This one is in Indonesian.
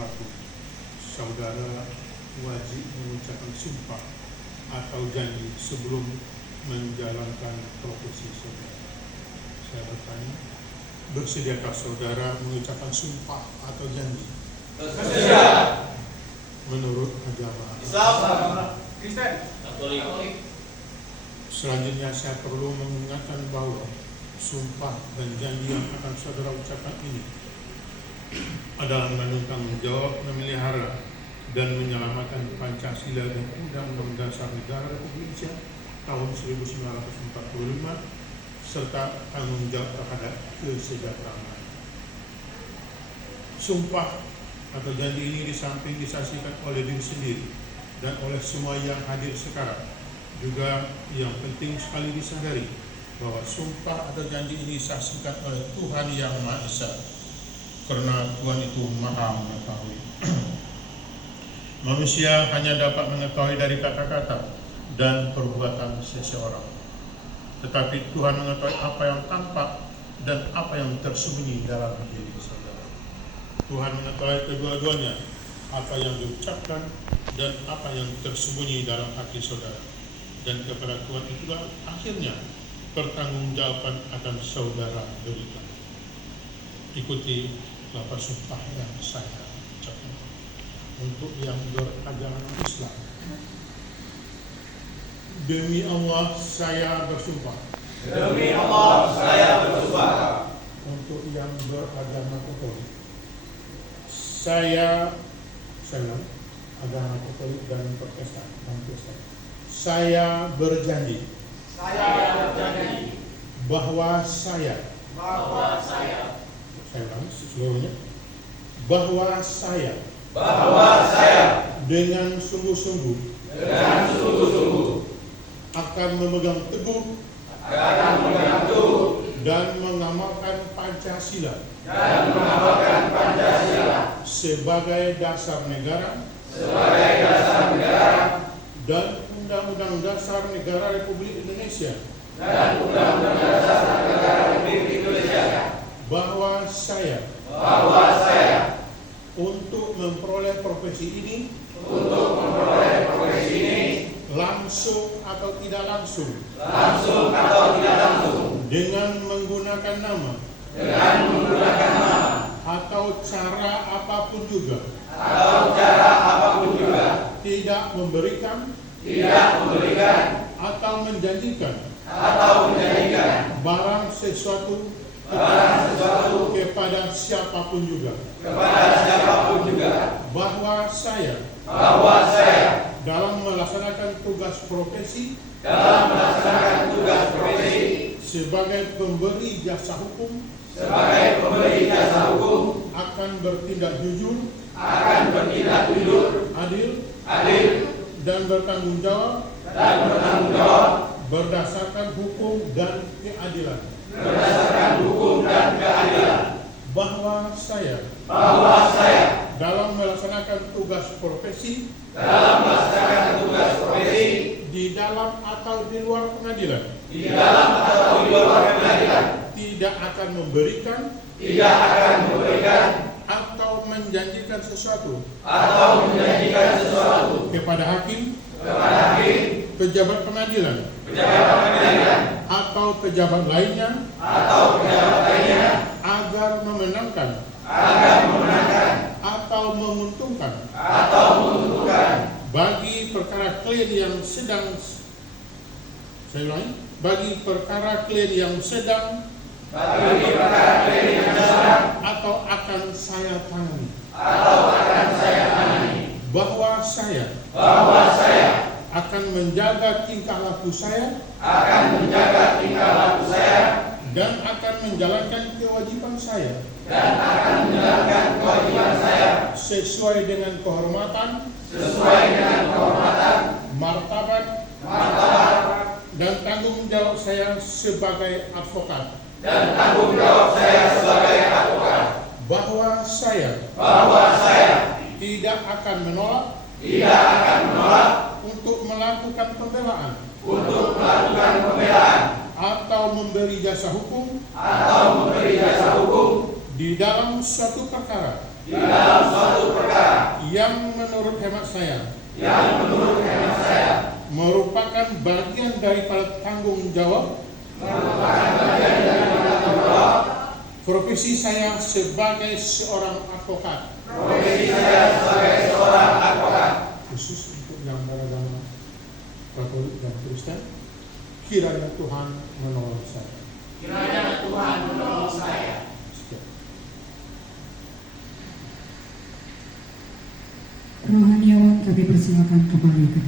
berlaku. Saudara wajib mengucapkan sumpah atau janji sebelum menjalankan profesi saudara. Saya bertanya, bersediakah saudara mengucapkan sumpah atau janji? Bersedia. Menurut agama Islam, Kristen, Katolik. Selanjutnya saya perlu mengingatkan bahwa sumpah dan janji yang akan saudara ucapkan ini adalah mengandung tanggung jawab memelihara dan menyelamatkan Pancasila dan Undang-Undang Dasar Negara Republik Indonesia tahun 1945 serta tanggung jawab terhadap kesejahteraan. Sumpah atau janji ini di samping disaksikan oleh diri sendiri dan oleh semua yang hadir sekarang, juga yang penting sekali disadari bahwa sumpah atau janji ini disaksikan oleh Tuhan Yang Maha Esa, karena Tuhan itu Maha mengetahui. Manusia hanya dapat mengetahui dari kata-kata dan perbuatan seseorang, tetapi Tuhan mengetahui apa yang tampak dan apa yang tersembunyi dalam diri saudara. Tuhan mengetahui kedua-duanya, apa yang diucapkan dan apa yang tersembunyi dalam hati saudara. Dan kepada Tuhan itulah akhirnya pertanggungjawaban akan saudara berikan. Ikuti lafaz sumpah yang saya ucapkan. Untuk yang beragama Islam, demi Allah saya bersumpah. Demi Allah saya bersumpah. Untuk yang beragama Katolik, saya agama Katolik dan Protestan. Saya berjanji. Bahwa saya ulang seluruhnya. Bahwa saya dengan sungguh-sungguh akan memegang teguh dan mengamalkan Pancasila sebagai dasar negara dan Undang-Undang Dasar Negara Republik Indonesia, bahwa saya untuk memperoleh profesi ini langsung atau tidak langsung dengan menggunakan nama atau cara apapun juga tidak memberikan atau menjanjikan barang sesuatu kepada siapapun juga, bahwa saya dalam melaksanakan tugas profesi sebagai pemberi jasa hukum akan bertindak jujur, adil dan bertanggung jawab berdasarkan hukum dan keadilan. Bahwa saya dalam melaksanakan tugas profesi di dalam atau di luar pengadilan tidak akan memberikan atau menjanjikan sesuatu kepada hakim, pejabat pengadilan atau pejabat lainnya agar memenangkan atau menguntungkan bagi perkara klien yang sedang atau akan saya tangani. Bahwa saya akan menjaga tingkah laku saya dan akan menjalankan kewajiban saya sesuai dengan kehormatan, martabat dan tanggung jawab saya sebagai advokat. Bahwa saya tidak akan menolak untuk melakukan pembelaan atau memberi jasa hukum di dalam suatu perkara yang menurut hemat saya merupakan bagian daripada tanggung jawab profesi saya sebagai seorang advokat khusus untuk yang beragama Katolik dan Kristen. Kiranya Tuhan menolong saya. Sekian. Rohaniawan kami persilakan kembali ke